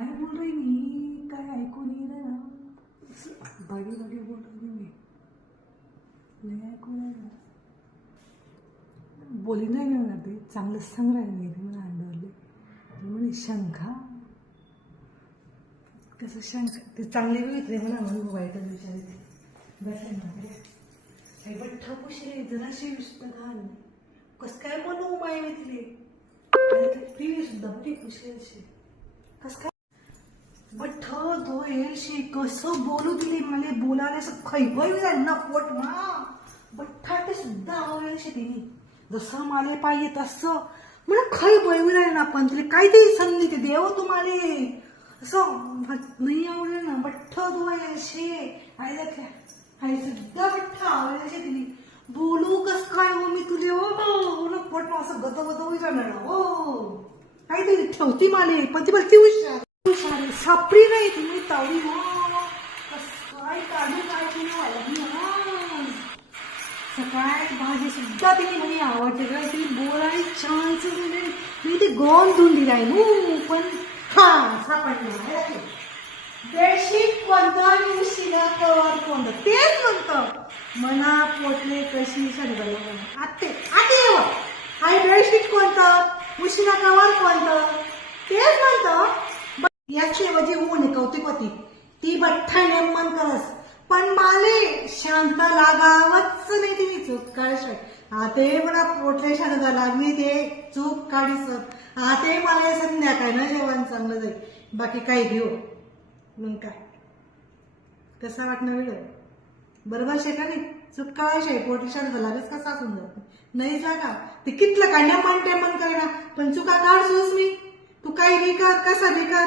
काय बोल रही मी काय ऐकू नाही राहिलं. बागी बागी बोल रही मी नाही ऐकू नाही राहिलं. बोली नाही ना ते चांगलं सांग राहिले मी ते मला अंडवले म्हणे शंखा कसं शंखा ते चांगले बघितले मला म्हणून वाईटच विचारते बसले ना काही बठ्ठा पुशरे जराशी विष्ट घाल कस काय बोलू माय मी तिले पिवी सुद्धा बरी पुशरे अशी कस काय बठ्ठ धोयल शी कसं बोलू दिली मला बोलायला असं खैबळ जाईल ना पोट मा बठ्ठा ते सुद्धा आवडेल शे तिने जसं मला पाहिजे तसं म्हणून खै बळविराय ना पण तिला काहीतरी संधी ते देव तुम्हाला असं नाही आवडेल ना बठ्ठ धुवाय शे आईला आई सुद्धा बठ्ठ आवडेल शे तिने बोलू कस काय हो मी तुझे हो पोट असं गत गत जाणार हो काहीतरी ठेवती मला पण ती बसती हुशार सापडी नाही तुम्ही तावडी काय काढू काय तुम्ही सकाळी भाजी सुद्धा तिने म्हणे आवडते का ती बोलायला चान्स दिले मी ते गॉन धुवून दिलाय पण हा सापडला बेडशीट कोणतं आणि उशिरा कवर कोणतं तेच म्हणतं मना पोटले कशी शनिवार आते आते आई बेडशीट कोणतं उशिरा कवर कोणतं तेच म्हणतं याची ऐवजी ऊन कौतिक होती ती बठ्ठा नेमन करस पण माले शांत लागावच नाही तिने चूक काढशाय आते मला पोटले शांत लागली ते चूक काढी सर आते मला संध्याकाळी ना जेवण चांगलं जाईल बाकी काही घेऊ मग काय कसा वाटणार वेळ बरोबर शे का नाही चूक काढायचे पोटले शांत लागच कसा असून जात नाही जागा ते कितलं काढण्या मन टेमन करणा पण चुका काढसोच मी तू काही विकार कसा विकार